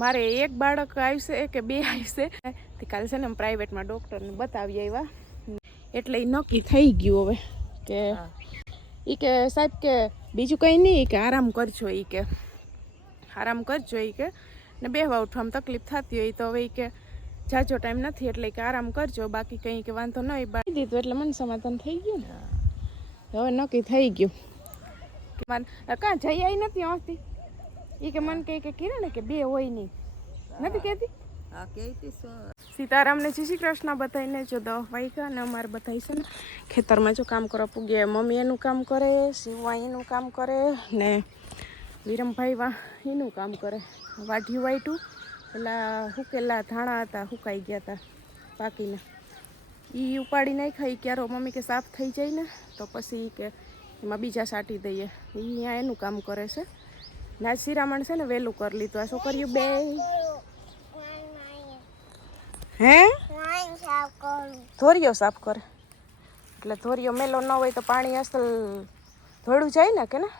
મારે એક બાળક આવશે કે બે આવશે તે કાલે છે ને પ્રાઇવેટમાં ડૉક્ટરને બતાવી આવ્યા એટલે એ નક્કી થઈ ગયું હવે કે એ કે સાહેબ કે બીજું કંઈ નહીં કે આરામ કરજો એ કે આરામ કરજો એ કે ને બેહવા ઉઠવામાં તકલીફ થતી હોય તો હવે એ કે જાજો ટાઈમ નથી એટલે કે આરામ કરજો બાકી કંઈ કે વાંધો ન હોય બાળી દીધું એટલે મને સમાધાન થઈ ગયું ને હવે નક્કી થઈ ગયું કાં જઈ આવી નથી આવતી એ કે મને કહે કે કિરણ કે બે હોય નહીં નથી કહેતી સીતારામને જય શ્રી કૃષ્ણ બતાવીને જો 10 વાગ્યા અને અમારે બધાય છે ને ખેતરમાં જો કામ કરવા પૂગે મમ્મી એનું કામ કરે શિવવા એનું કામ કરે ને વિરમભાઈ એનું કામ કરે વાઢ્યું વાઢ્યું પેલા હુકેલા ધાણા હતા હુકાઈ ગયા હતા પાકીને એ ઉપાડી નાખ્યા એ ક્યારો મમ્મી કે સાફ થઈ જાય ને તો પછી કે એમાં બીજા સાટી દઈએ એ અહીંયા એનું કામ કરે છે ના શિરામણ છે ને વહેલું કરી લીધું આ છોકરીઓ બે હે ધોરિયો સાફ કરે એટલે ધોરિયો મેલો ન હોય તો પાણી અસલ ધોળું જાય ને કે ને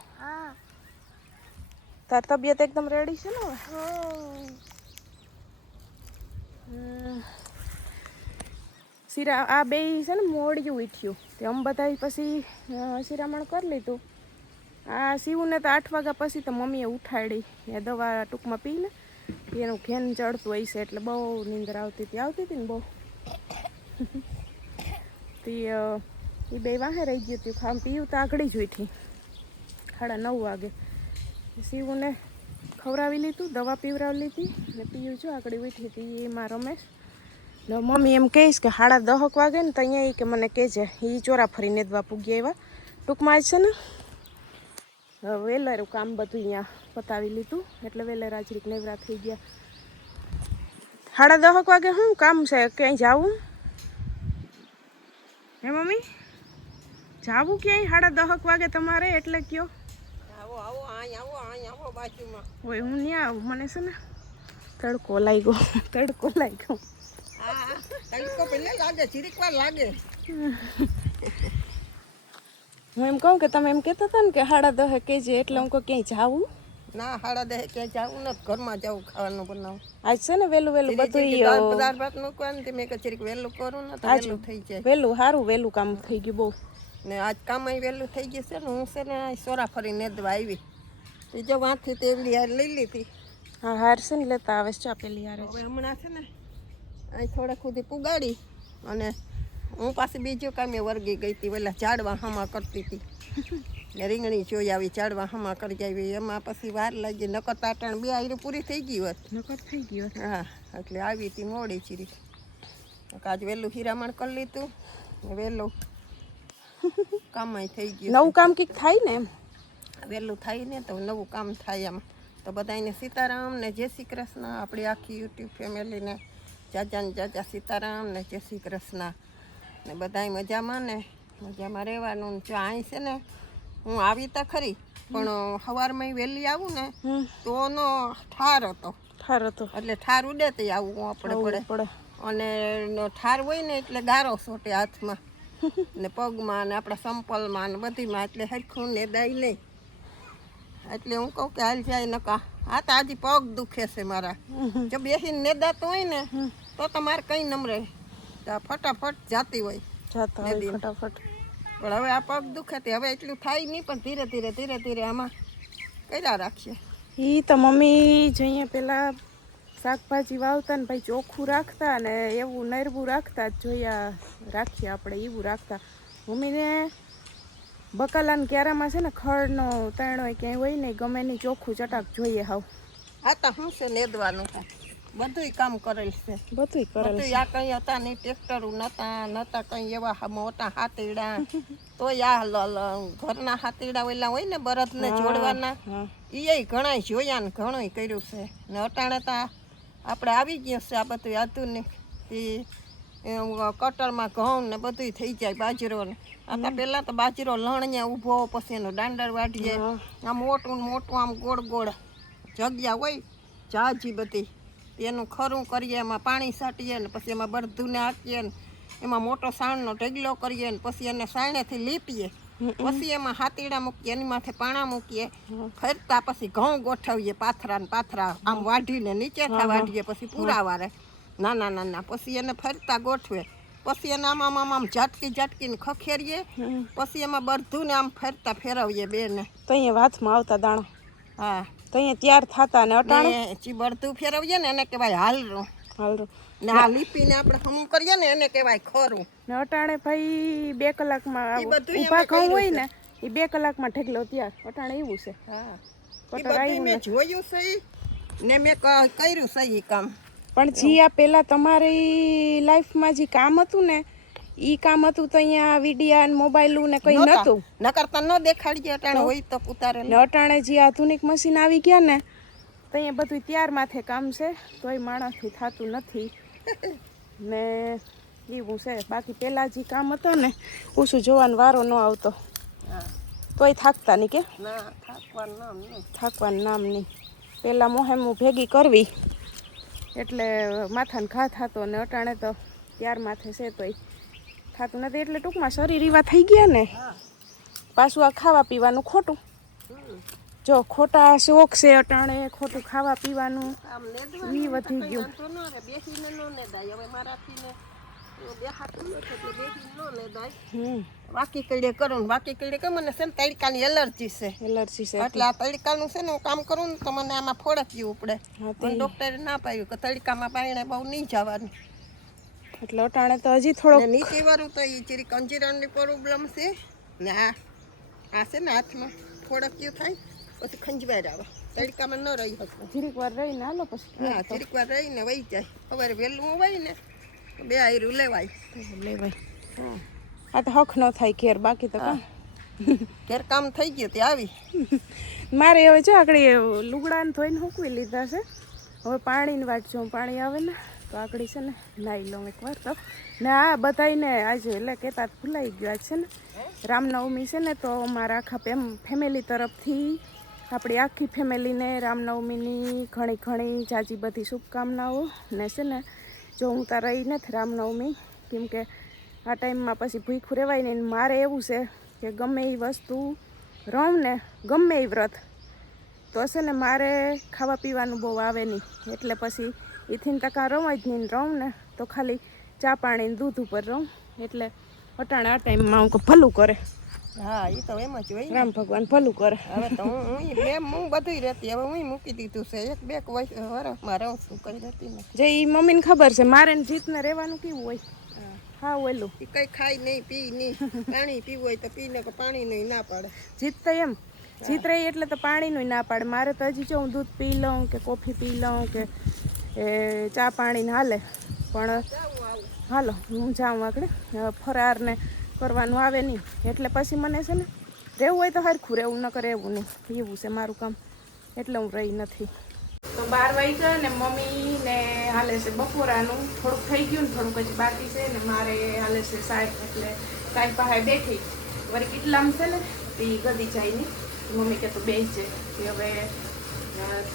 તાર તબિયત એકદમ રેડી છે ને શિરા આ બે છે ને મોડિયું ઉઠ્યું તે આમ બધા પછી શિરામણ કરી લીધું આ શિવને તો 8 વાગ્યા પછી તો મમ્મીએ ઉઠાડી એ દવા ટૂંકમાં પીને એનું ઘેન ચડતું હોય છે એટલે બહુ નીંદર આવતી હતી ને બહુ એ બે વાહે રહી ગયું હતું ખામ પીવું તો આગળ જ ઉઠી 9:30 વાગે શિવને ખવડાવી લીધું દવા પીવડાવી લીધી ને પીયું જો આગળ ઉઠી હતી એમાં રમેશ મમ્મી એમ કહીશ કે 10:30 વાગે ને તો અહીંયા કે મને કહેજે એ ચોરા ફરી નેદવા પૂગી આવ્યા ટૂંકમાં જ છે ને વેલેરું કામ બધું અહીંયા પતાવી લીધું એટલે વેલેરા જરીક નેવરા થઈ ગયા 10:30 વાગે શું કામ છે ક્યાંય જાવું હે મમ્મી જાવું ક્યાંય 10:30 વાગે તમારે એટલે કયો હોય હું નહીં આવું મને છે ને તડકો લાગ્યો હું એમ કહું કે તમે એમ કહેતા હતા ને કે 10:30 કહેજે એટલે હું ક્યાંય જાવું ના 10:30 ક્યાંય જાવું નથી ઘરમાં જવું ખાવાનું બનાવું આજ છે ને વહેલું બધું દાળ ભાત મૂકવાનું તે મેં કચેરી વહેલું કરું ને તો વહેલું થઈ જાય વહેલું કામ થઈ ગયું બહુ ને આજ કામ વહેલું થઈ ગયું છે ને હું છે ને સોરા ફરી નેદવા આવી તો જો વાંથી તેવડી હાર લઈ લીધી હા હાર છે ને લેતા આવે છે પેલી હાર હવે હમણાં છે ને અહીં થોડા સુધી પુગાડી અને હું પાછી બીજું કામે વર્ગી ગઈ હતી પેલા ઝાડવા હમા કરતી હતી ને રીંગણી જોઈ આવી ઝાડવા હમા કરી આવી એમાં પછી વાર લાગી નકર તાટણ બે આયરું પૂરી થઈ ગઈ હોત હા એટલે આવી હતી મોડી ચીરી આજ વહેલું હીરામણ કરી લીધું વહેલું કામ થઈ ગયું નવું કામ કંઈક થાય ને એમ વહેલું થાય ને તો નવું કામ થાય એમ તો બધાને સીતારામ ને જય શ્રી કૃષ્ણ આપણી આખી યુટ્યુબ ફેમિલીને જાજા સીતારામ ને જય શ્રી કૃષ્ણ ને બધાય મજામાં રહેવાનું જો અહીં છે ને હું આવી તો ખરી પણ સવારમાં વહેલી આવું ને તો નો ઠાર હતો એટલે ઠાર ઉડે તો આવું આપણે પડે અને ઠાર હોય ને એટલે ગારો સોટે હાથમાં ને પગમાં ને આપણા સંપલમાં ને બધીમાં એટલે હરખું ને દાઈ નહીં એટલે હું કહું કે હાલ જાય નકા હા તો આજે પગ દુખે છે મારા જો બેસીને નેદાતું હોય ને તો તમારે કંઈ નમરે ફટાફટ જાતી હોય ફટાફટ પણ હવે આ પગ દુખે તે હવે એટલું થાય નહીં પણ ધીરે ધીરે આમાં કર્યા રાખીએ એ તો મમ્મી જઈએ પેલા શાકભાજી વાવતા ને ભાઈ ચોખ્ખું રાખતા ને એવું નરવું રાખતા જોયા રાખીએ આપણે એવું રાખતા મમ્મીને બકાલાને ક્યારામાં છે ને ખડનો તાણ હોય ક્યાંય હોય ને ગમે નહીં ચોખ્ખું ચટાક જોઈએ હાવ હા તો શું છે નેદવાનું બધું કામ કરેલ છે બધું આ કંઈ હતા નહીં ટ્રેક્ટરો નતા કંઈ એવા મોટા હાથીડા તો આ ઘરના હાથીડા ઓલા હોય ને બળદને જોડવાના એ ઘણા જોયા ને ઘણું કર્યું છે ને અટાણે તો આપણે આવી ગયું છે આ બધું આધુનિક કટરમાં ઘઉં ને બધું થઈ જાય બાજરો ને આ પહેલાં તો બાજરો લણ્યા ઊભો પછી એનો દાંડર વાઢીએ આમ મોટું આમ ગોળ જગ્યા હોય જાજી બધી એનું ખરું કરીએ એમાં પાણી છાંટીએ ને પછી એમાં બળદુને હાંકીએ ને એમાં મોટો સાણનો ઢગલો કરીએ ને પછી એને સાણેથી લીપીએ પછી એમાં હાતીડા મૂકીએ, એની માથે પાણા મૂકીએ, ફરતા પછી ઘઉં ગોઠવીએ, પાથરા ને પાથરા આમ વાઢીને નીચેથી વાઢીએ, પછી પૂરા વારે નાના નાના, પછી એને ફરતા ગોઠવે, પછી એને આમ ઝાટકીને ખખેરીએ, પછી એમાં બધું ને આમ ફરતા ફેરવીએ બેને. તો અહીંયા હાથમાં આવતા દાણા. હા, તો અહીંયા તૈયાર થતા ને અટાણે બળતું ફેરવીએ ને એને કહેવાય હાલરું. હાલરું ને આ લીપીને આપણે હમ કરીએ ને એને કહેવાય ખોરું. ને અટાણે ભાઈ 2 કલાકમાં ઈ બધું ઊભા એમાં ઘઉં કર્યું હોય છે. ને એ 2 કલાકમાં ઢગલો તૈયાર. અટાણે એવું છે. હા, કટર ઈ બધું આવ્યું મેં નથી. જોયું છે ઈ, ને મેં કર્યું છે ઈ કામ. પણ જી આ પેલા તમારી લાઈફમાં જે કામ હતું ને ઈ કામ હતું તો અહીંયા વિડિયા ને મોબાઈલ ને કઈ નતું. નકરતા ન દેખાડીએ અટાણે હોય તો ઉતારે. ને અટાણે જે આધુનિક મશીન આવી ગયા ને તો અહીંયા બધું તૈયાર માથે કામ છે, તોય માણસથી થતું નથી ને એવું છે. બાકી પેલા જે કામ હતો ને ઓછું જોવાનો વારો ન આવતો, તોય થાકતા નહીં કે ના, થાકવાનું નામ નહીં. થાકવાનું નામ નહીં. પેલા મોહેમું ભેગી કરવી એટલે માથાને ઘા થતો, ને અટાણે તો ત્યાર માથે છે તોય થતું નથી. એટલે ટૂંકમાં શરીર એવા થઈ ગયા ને, પાછું આ ખાવા પીવાનું ખોટું. જો ખોટા શોખ છે અટાણે, ખોટું ખાવા પીવાનું ઈ વધી ગયું. બેસીને ન નેદાય હવે મારાથી ને દેખાતું નથી એટલે બેસીને ન નેદાય. વાકી કઈડે કરું ને વાકી કઈડે કે મને છે ને તડકાની એલર્જી છે. એલર્જી છે એટલે આ તડકાનું છે ને હું કામ કરું ને તો મને આમાં ફોડકવું પડે. પણ ડોક્ટરે ના પાડ્યું કે તડકામાં પાણીને બહુ નહીં જવાનું. એટલે અટાણે તો હજી થોડો નીચે વાળું તો એ ચીરી કંજીરાની પ્રોબ્લેમ છે ને આ છે ને હાથમાં ફોડક્યું થાય પછી ખંજવાય આવે. તડકામાં ન રહી શકું. જીરીક વાર રહીને હાલો પછી. હા, જીરીક વાર રહીને વહી જાય. સવારે વહેલું હોય ને તો 2 આયરું લેવાય. આ તો હક ન થાય ઘેર. બાકી તો કાં ઘેર કામ થઈ ગયું તે આવી. મારે હવે જો આગળ લુગડાને ધોઈને સૂકવી લીધા છે. હવે પાણીની વાટ જો પાણી આવે ને તો આગળ છે ને નાહી લઉં એકવાર તો. ને આ બધાને આજે એટલે કહેતા ભૂલાઈ ગયો. આજ છે ને રામનવમી છે ને તો અમારા આખા ફેમિલી તરફથી આપણી આખી ફેમિલીને રામનવમીની ઘણી જાજી બધી શુભકામનાઓ. ને છે ને જો હું ત્યાં રહી નથી રામનવમી, કેમ કે આ ટાઈમમાં પછી ભૂખ્યું રહેવાય ને. મારે એવું છે કે ગમે એ વસ્તુ રહું ને, ગમે એ વ્રત તો છે ને મારે ખાવા પીવાનું બહુ આવે નહીં. એટલે પછી એથી ટકા રહું જ નહીં. રહું ને તો ખાલી ચા પાણી ને દૂધ ઉપર રહું. એટલે અટાણે આ ટાઈમમાં હું ભલું કરે. હા, એ તો એમ જ હોય. રામ ભગવાન ભલું કરે. હવે તો હું બધું રહેતી. હવે હું મૂકી દીધું છે. 1-2 વર્ષમાં રહું છું, કઈ રહેતી નથી. જે એ મમ્મીને ખબર છે મારે ને જીતને રહેવાનું કેવું હોય. હા ઓલું એ કઈ ખાય નહીં, પી નહીં. પાણી પીવું હોય તો પીને કે પાણી નહીં ના પાડે. જીત તો એમ જીત રહી એટલે તો પાણીનું ના પાડે. મારે તો હજી જો હું દૂધ પી લઉં કે કોફી પી લઉં કે ચા પાણીને હાલે. પણ હાલો હું જાઉં આગળ ફરારને કરવાનું આવે નહીં. એટલે પછી મને છે ને રહેવું હોય તો હરખું રહેવું, ન કરે એવું નહીં. એવું છે મારું કામ, એટલે હું રહી નથી. તો 12 વાગ્યા ને મમ્મી ને હાલે છે બપોરાનું. થોડુંક થઈ ગયું ને થોડુંક હજી બાકી છે ને મારે હાલે છે શાક. એટલે કાંઈ પાસે બેઠી વળી કેટલામ છે ને એ ગદી જાય નહીં. મમ્મી કે તો બેસજે. કે હવે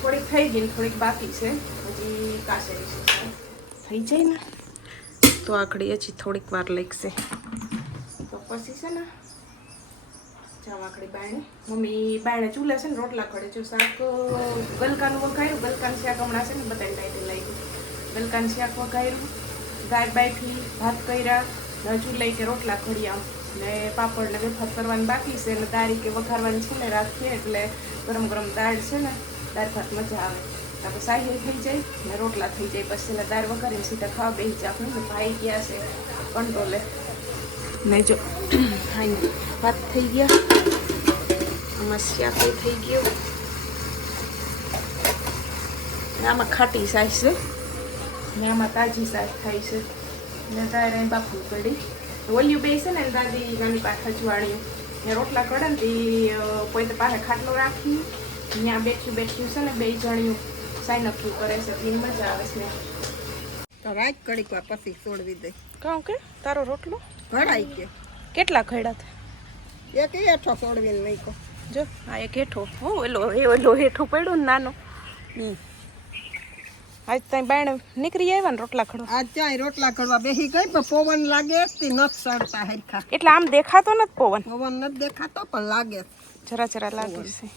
થોડીક થઈ ગઈ ને થોડીક બાકી છે, હજી કાશેરી છે. થઈ જાય ને તો આખડી હજી થોડીક વાર લાગશે. તો પછી છે ને જાવ આખડી બાયણે. મમ્મી બાયણે ચૂલે છે ને રોટલા ખડે. જો શાક ગલકાનું વઘાર્યું. ગલકાનું શાક હમણાં છે ને બધાને ટાઈટે લાગ્યું. ગલકાનું શાક વઘાર્યું, ગાય બાયથી ભાત કર્યા, ચૂલે કે રોટલા ખડ્યા ને પાપડ ને વેફર કરવાની બાકી છે. ને દાળી કે વઘારવાની છે ને રાખીએ એટલે ગરમ ગરમ દાળ છે ને દાળ ભાત મજા આવે. આપણે સાહી થઈ જાય ને રોટલા થઈ જાય. પછી એટલે દાળ વઘારીને સીધા ખાવા બેસી જાય. આપણે ભાઈ ગયા છે કંટ્રોલે ને જો ખાઈને ભાત થઈ ગયા. આમાં શાક થઈ ગયું ને આમાં ખાટી સાસ છે ને આમાં તાજી સાસ થાય છે ને તારે બાફવું પડી. ઓલિયું બે છે ને દાદી નાની પાસે ખજવાળ્યું ને રોટલા કડે ને તે પોતે પાસે ખાટલો રાખી ત્યાં બેઠ્યું છે ને 2 જણિયું સાઈ નક્કી કરે છે. એની મજા આવે છે. તો રાત કડીક વાર પછી છોડવી દે. કહું કે તારો રોટલો ઘડાઈ કે કેટલા ખડ્યા હતા? એક હેઠો છોડવીને મૂક્યો. જો આ એક હેઠો. ઓલો હેઠો પડ્યો ને નાનો. આજ ત્યાં બાયણે નીકળી આવ્યા ને રોટલા ખડવા. આજ ચાય રોટલા કરવા બેસી ગઈ પણ પવન લાગે તે નથી સડતા હરખા. એટલે આમ દેખાતો નથી પવન. પવન નથી દેખાતો પણ લાગે. જરા જરા લાગે છે.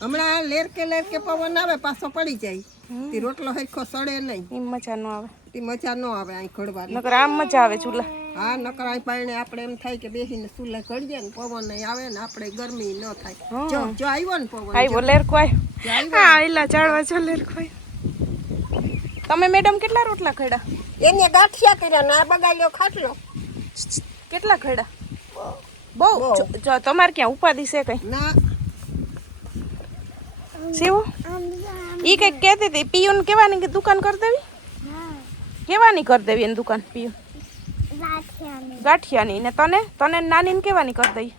હમણાં લેરકે પવન આવે પાછો પડી જાય તે રોટલો હરખો સડે નહીં. એમ મજા ન આવે. તે મજા ન આવે અહીં ઘડવાની. નકર આમ મજા આવે ચૂલા. હા નકર અહીં પાણી આપણે એમ થાય કે બેસીને ચૂલે ઘડીએ ને પવન અહીં આવે ને આપણે ગરમી ન થાય. જો જો આવ્યો ને પવન. આવ્યો લેરકો આવ્યો. હા એલા ચાળવા જો લેરકો આવ્યો. તમે મેડમ કેટલા રોટલા ખડ્યા? એને ગાંઠિયા કર્યા ને આ બગાડ્યો ખાટલો. કેટલા ખડ્યા? બહુ. જો તમારે ક્યાં ઉપાધિ છે કઈ? ના શિવ ઈ કઈક કહેતી હતી પિયુન કેવાની કે દુકાન કરી દેવી? કેવાની કરી દેવી એની દુકાન પિયુન? ગાંઠિયાની. ને તને તને નાની ને કેવાની કરી દઈ?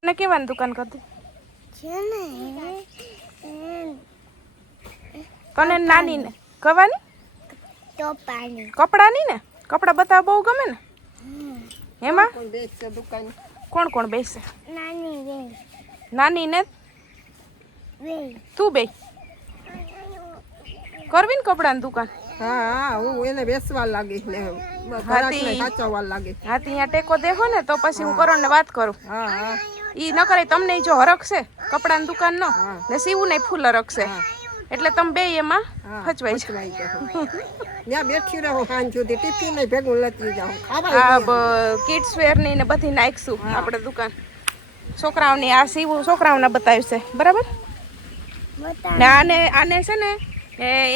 તને કેવાની દુકાન કરી દઈ? કને નાની ને કવાની? કપડાની ને? કપડા બતાવ બહુ ગમે ને એમાં? કોણ કોણ બેસે? નાની ને તું બે કરવી ને કપડાની દુકાન? હા હું એને બેસવા લાગી ને સાચવવા લાગી. હા ત્યાં ટેકો દેખો ને તો પછી હું કરણ ને વાત કરું. હા હા ઈ ન કરે તમને જો હરખ છે કપડાની દુકાન નો ને સીવું ને ફૂલ હરખ છે એટલે તમે બે એમાં ફચવાઈ જાય. ત્યાં બેઠી રહો સાંજ સુધી ટિફિન ને ભેગું લેતી જાઉં ખાવા. હા કિડ્સ વેર ની ને બધી નાખશું આપણે દુકાન. છોકરાઓની આ સીવું છોકરાઓને બતાવ્યું છે બરાબર ને. આને છે ને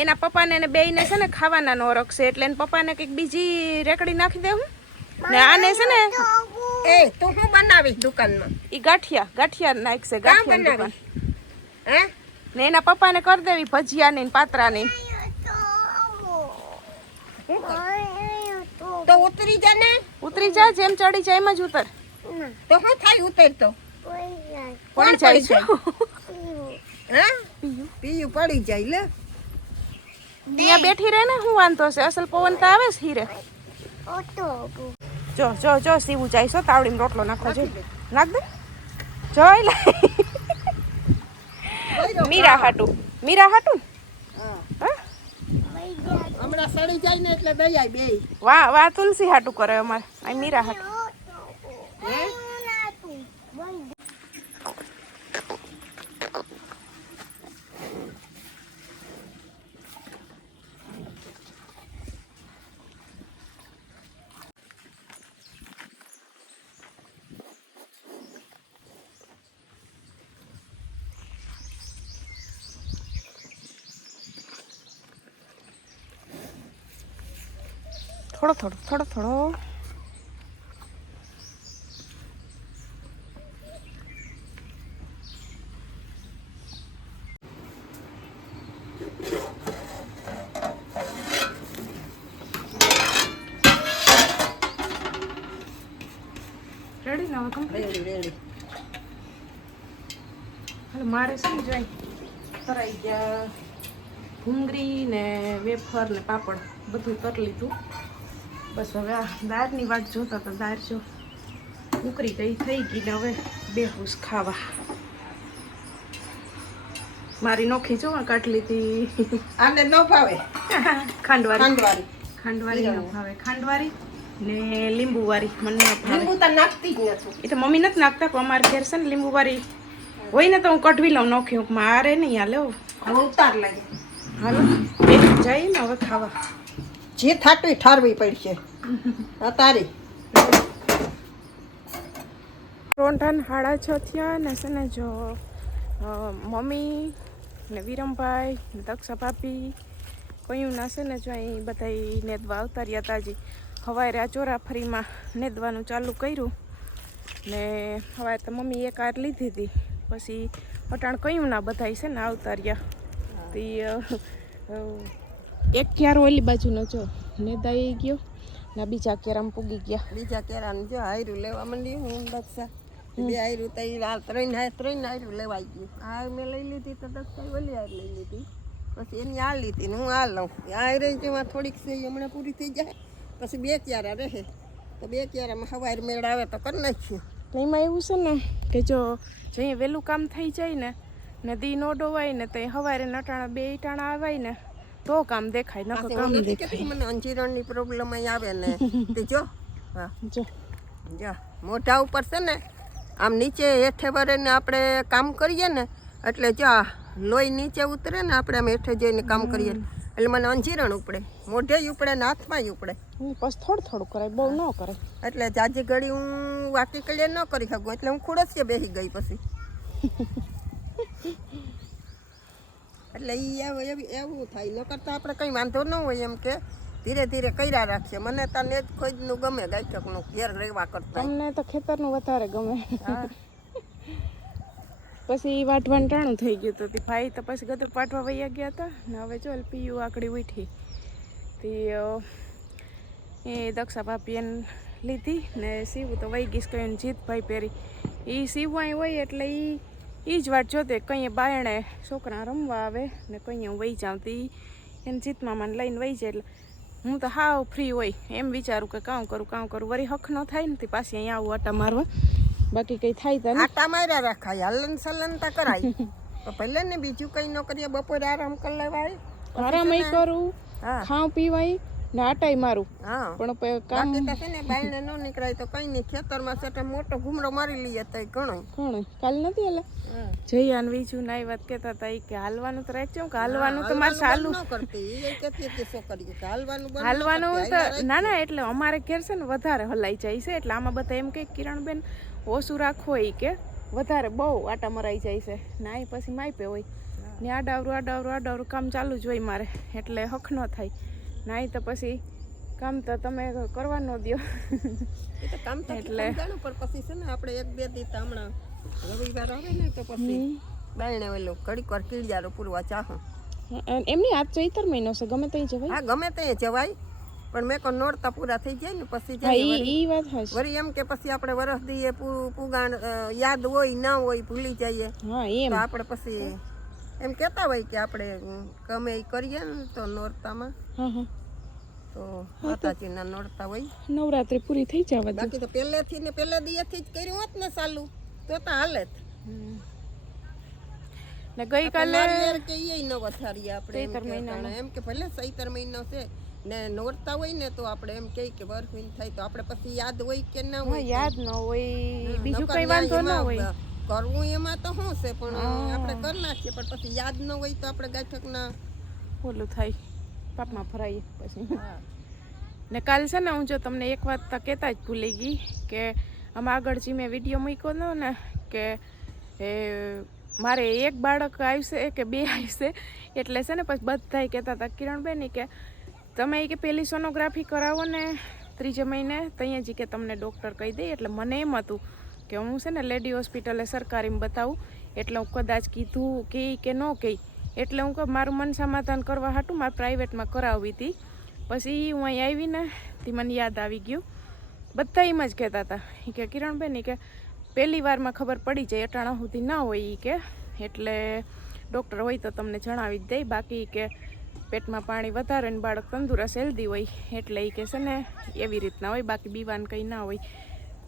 એના પપ્પાને ને બેયને છે ને ખાવાના નો હરખ છે એટલે એના પપ્પાને કંઈક બીજી રેકડી નાખી દેવું ને આને છે ને એ તું શું બનાવીશ દુકાનમાં? ઈ ગાંઠિયા નાખશે. ગાંઠિયા દુકાન હે ને એના પપ્પાને કરી દેવી ભજીયાની ને પાત્રાની. તો ઉતરી જા ને. ઉતરી જા જેમ ચડી જાય એમ જ ઉતર. તો શું થાય ઉતર તો? પડી જાય છે. હે પીયું પડી જાય લે. ત્યાં બેઠી રહે ને હું વાંધો છે? અસલ પવન તો આવે છે હીરે. જો જો જો સીવું જાય છો તાવડીમાં રોટલો નાખો જો નાખ દે જોઈ લે. મીરા હાટું હમણાં સડી જાય ને એટલે દઈ આય બે. વાહ તુલસી હાટું કરે અમારે આ મીરા હાટું. થોડો રેડી ના રેડી. હાલો મારે છે ને જોઈ તરાઈ ગયા ભૂંગળી ને વેફર ને પાપડ બધું કરી લીધું. બસ હવે આ દાળની વાટ જોતા તો દાળ જો ઉકળી ગઈ થઈ ગઈ ને હવે બેહુસ ખાવા. મારી નોખી જો કાઢી લીધી. આને ન ભાવે ખાંડવાળી ન ભાવે. ખાંડવાળી ને લીંબુવાળી મને ન ભાવે. લીંબુ તો નાખતી જ નથી. એ તો મમ્મી નથી નાખતા પણ અમારે ઘેર છે ને લીંબુવાળી હોય ને તો હું કઢવી લઉં નોખી. મારે નહીં હાલે. હવે ઉતાર લાગે. હાલો જઈએ ને હવે ખાવા. જે થાટું ઠારવી પડશે તારી. રોંઢાન 6:30 થયા ને છે ને જો મમ્મી ને વિરમભાઈ ને દક્ષા ભાભી કયું ના છે ને જો અહીં બધા નેદવા આવતા રહ્યા હતા. હજી સવારે આ ચોરાફરીમાં નેદવાનું ચાલુ કર્યું ને હવે તો મમ્મી એક કાર લીધી હતી પછી અટાણ કયું ના બધા છે ને આવતા રહ્યા તે એક ક્યારો ઓલી બાજુનો જો નેદાઈ ગયો ને બીજા કેરામ પૂગી ગયા. બીજા કેરાને જો હાયરું લેવા માંડી હું દક્ષા બે હાયરું તો ત્રણ હાયરું લેવાઈ ગયું. આ મેં લઈ લીધી તો દક્ષા ઓલી હાર લઈ લીધી પછી એની આ લીધી ને હું આ લઉં. આ રહી જેમાં થોડીક છે હમણાં પૂરી થઈ જાય પછી બે ક્યારા રહે તો બે ક્યારામાં સવાર મેળ આવે તો કરી નાખીએ. એમાં એવું છે ને કે જો અહીંયા વહેલું કામ થઈ જાય ને ને દી નો ડોવાય ને તો સવારે નટાણા 2 ટાણા આવાય ને તો કામ દેખાય, નકર કામ દેખાય. મને અંજીરણની પ્રોબ્લેમ અહીં આવે ને તે જો હા જો જા મોઢા ઉપર છે ને આમ નીચે હેઠે વરે ને આપણે કામ કરીએ ને એટલે જા લોહી નીચે ઉતરે ને આપણે આમ હેઠે જઈને કામ કરીએ એટલે મને અંજીરણ ઉપડે, મોઢે ઉપડે ને હાથમાં ઉપડે. બસ થોડું કરાય, બહુ ન કરાય. એટલે જાજી ઘડી હું વાકી કલીએ ન કરી શકું એટલે હું ખુડસીએ બેસી ગઈ પછી. એટલે એવું થાય, ન કરતા આપણે કંઈ વાંધો ન હોય એમ કે ધીરે ધીરે કર્યા રાખીએ. મને તો ને જ ખોજનું ગમે, ગાયઠકનું ઘેર રહેવા કરતા. તમને તો ખેતરનું વધારે ગમે. પછી વાટવાનું ટાણું થઈ ગયું હતું તે ભાઈ તો પછી ગધે પાટવા વૈયા ગયા હતા ને હવે જો પીયું આકડી ઉઠી તે એ દક્ષા ભાભીને લીધી ને સીવું તો વહી ગઈશ કહીને જીતભાઈ પહેરી એ સીવાય હોય એટલે એ જ વાટ જોતે કંઈ બાયણે છોકરા રમવા આવે ને કંઈ હું વહી જાઉં તે એને જીત મામાને લઈને વહી જાય એટલે હું તો હાવ ફ્રી હોય એમ વિચારું કે કામ કરું વળી હક ન થાય ને તે પાછી અહીંયા આવું આટા મારવા. બાકી કઈ થાય તો આટા માર્યા રાખાય, હલન સલન તા કરાય તો પહેલે ને બીજું કઈ ન કરીએ, બપોરે આરામ કરી લેવાય, આરામ કરું, ખાવ પીવાય ને આટાઈ મારું. પણ કામ છે ને બાયણે ન નીકળાય તો કઈ નહીં, ખેતરમાં સેટે મોટો ઘૂમરો મારી લઈએ તો ઘણો કાલ નથી એટલે જઈયાન બીજું નાઈ વાત કહેતા હતા કે હાલવાનું તો રાખજો કે હાલવાનું તો મારે ચાલુ ન કરતી એ કહેતી કે શું કરીએ કે હાલવાનું તો ના એટલે અમારે ઘેર છે ને વધારે હલાઈ જાય છે એટલે આમાં બધા એમ કે કિરણબેન ઓછું રાખવો એ કે વધારે બહુ આટા મરાઈ જાય છે ને આ પછી માપે હોય ને આડાવરું કામ ચાલુ જ હોય મારે એટલે હક ન થાય નાઈ તો પછી કામ તો તમે કરવા ન દો કામ એટલે પછી છે ને આપણે 1-2 દી હમણાં રવિવાર આવે ને તો પછી બાયણે ઓલો ઘડીક વાર કીડિયારો પૂરવા ચાહું. એમની આજ ચૈતર મહિનો છે, ગમે તે જવાય. હા ગમે તે જવાય પણ મેં કોઈ નોરતા પૂરા થઈ જાય ને પછી વળી એમ કે પછી આપણે વરસ દઈએ પુગાણ યાદ હોય ના હોય ભૂલી જઈએ તો આપણે પછી એમ કહેતા હોય કે આપણે ગમે એ કરીએ ને તો નોરતામાં તો માતાજીના નોરતા હોય નવરાત્રી પૂરી થઈ જવા. બાકી તો પહેલેથી ને પહેલે દીએથી જ કર્યું હોત ને ચાલુ તો હાલે ને ગઈકાલે કે એ ન વધારીએ આપણે એમ કે ભલે ચૈતર મહિનો છે ને નોરતા હોય ને તો આપણે એમ કે બરફીન થાય તો આપણે પછી યાદ હોય કે ના હોય, યાદ ન હોય બીજું કઈ વાંધો ન હોય કરવું એમાં તો શું છે પણ આપણે કરી નાખીએ પણ પછી યાદ ન હોય તો આપણે ગાંઠકના ઓલું થાય પાપમાં ભરાઈએ પછી. ને કાલ છે ને હું જો તમને એક વાત તો કહેતા જ ભૂલી ગઈ કે આમાં આગળ જે મેં વિડીયો મૂક્યો ને કે મારે એક બાળક આવશે કે 2 આવશે એટલે છે ને પછી બધાય કહેતા હતા કિરણબેન કે તમે કે પહેલી સોનોગ્રાફી કરાવો ને 3 મહિને ત્યાં જ કે તમને ડૉક્ટર કહી દે. એટલે મને એમ હતું કે હું છે ને લેડી હોસ્પિટલે સરકારીમાં બતાવું એટલે હું કદાચ કીધું કે ન કહી એટલે હું મારું મન સમાધાન કરવા હાટું મારે પ્રાઇવેટમાં કરાવવી હતી. પછી હું અહીં આવીને તે મને યાદ આવી ગયું, બધા એમ જ કહેતા હતા કે કિરણબેન કે પહેલી વારમાં ખબર પડી જાય અટાણા સુધી ના હોય કે એટલે ડૉક્ટર હોય તો તમને જણાવી જ દે. બાકી કે પેટમાં પાણી વધારે ને બાળક તંદુરસ્ત હેલ્ધી હોય એટલે એ કે છે ને એવી રીતના હોય, બાકી બીવાન કંઈ ના હોય.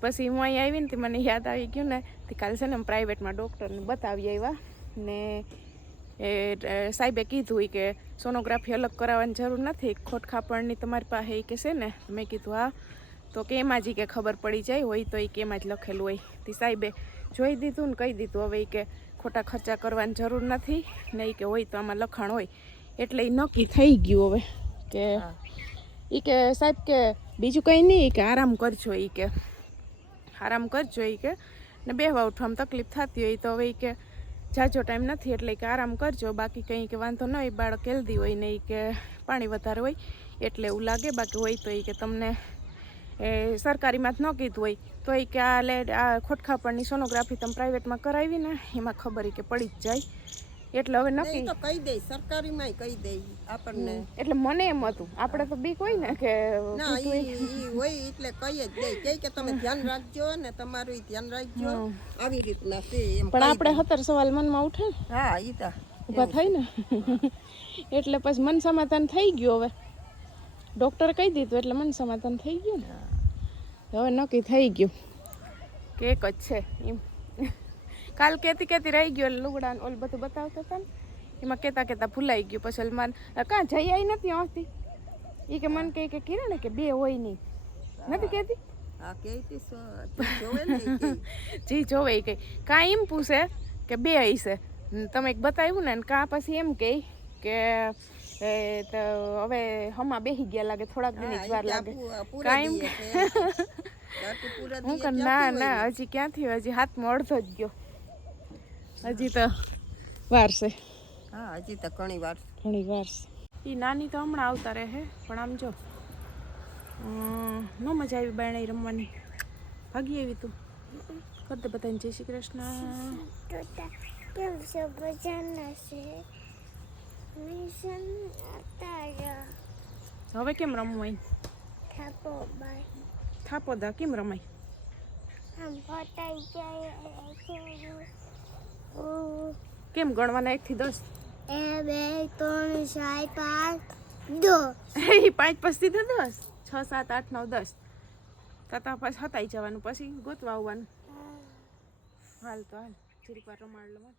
પછી હું અહીં આવીને તે મને યાદ આવી ગયું ને તે કાલે છે ને પ્રાઇવેટમાં ડૉક્ટરને બતાવી આવ્યા ને એ સાહેબે કીધું કે સોનોગ્રાફી અલગ કરાવવાની જરૂર નથી, ખોટખાપણની તમારી પાસે એ કે છે ને. મેં કીધું હા, તો કે એમાં જ કે ખબર પડી જાય હોય તો એ કે એમાં જ લખેલું હોય. તે સાહેબે જોઈ દીધું ને કહી દીધું હવે કે ખોટા ખર્ચા કરવાની જરૂર નથી ને એ કે હોય તો આમાં લખાણ હોય એટલે એ નક્કી થઈ ગયું હવે કે એ કે સાહેબ કે બીજું કંઈ નહીં કે આરામ કરજો એ કે ને બેહવા ઉઠવામાં તકલીફ થતી હોય તો હવે એ કે જાજો ટાઈમ નથી એટલે કે આરામ કરજો, બાકી કંઈ કે વાંધો ન હોય, બાળક હેલ્ધી હોય ને એ કે પાણી વધારે હોય એટલે એવું લાગે, બાકી હોય તો એ કે તમને સરકારીમાં જ ન કીધું હોય તો એ કે આ ખોટખાપણની સોનોગ્રાફી તમે પ્રાઇવેટમાં કરાવી ને એમાં ખબર કે પડી જ જાય. એટલે હવે નક્કી તો કહી દે સરકારીમાં કહી દે આપણને. એટલે મને એમ હતું આપણે તો બીક હોય ને કે ના હોય એટલે કહી જ દે કે તમે ધ્યાન રાખજો ને તમારું ધ્યાન રાખજો આવી રીતના છે એમ. પણ આપણે 17 સવાલ મનમાં ઉઠે ને. હા ઈ તો ઊભા થાય ને એટલે પછી મન સમાધાન થઈ ગયું. હવે ડૉક્ટરે કહી દીધું એટલે મન સમાધાન થઈ ગયું ને હવે નક્કી થઈ ગયું કે એક જ છે એમ. કાલ કહેતી રહી ગયો લુગડા ઓલ બધું બતાવતા હતા ને એમાં કહેતા ભૂલાઈ ગયું. પછી સલમાન કાં જઈ આવી નથી આવતી એ કે મને કહે કે કિરણ કે બે હોય નહીં નથી કહેતી. હા કહેતી જોવે ને જી જોવે એ કહે કાં એમ પૂછે કે બે હશે તમે એક બતાવ્યું ને કાં પછી એમ કહે કે તો હવે હમા બેસી ગયા લાગે થોડાક દિન જ વાર લાગે કાંઈ હું કે ના હજી ક્યાંથી હજી હાથમાં અડધો જ ગયો હજી તો વાર છે. હા હજી તો ઘણી વાર એ નાની તો હમણાં આવતા રહે પણ આમ જો ન મજા આવી બાયણે રમવાની ભાગી આવી તું કર દે બધાને જય શ્રી કૃષ્ણ. હવે કેમ રમવું અહીં થાપો દા કેમ રમાય કેમ ગણવાના 1 થી 10 1 2 3 4 5 2 એ 5 પછી તો 10 6 7 8 9 10 તાતા પાછ હતાઈ જવાનું પછી ગોતવા આવવાનું. હાલ તો હાલ જરીક વાર રમાડ લો.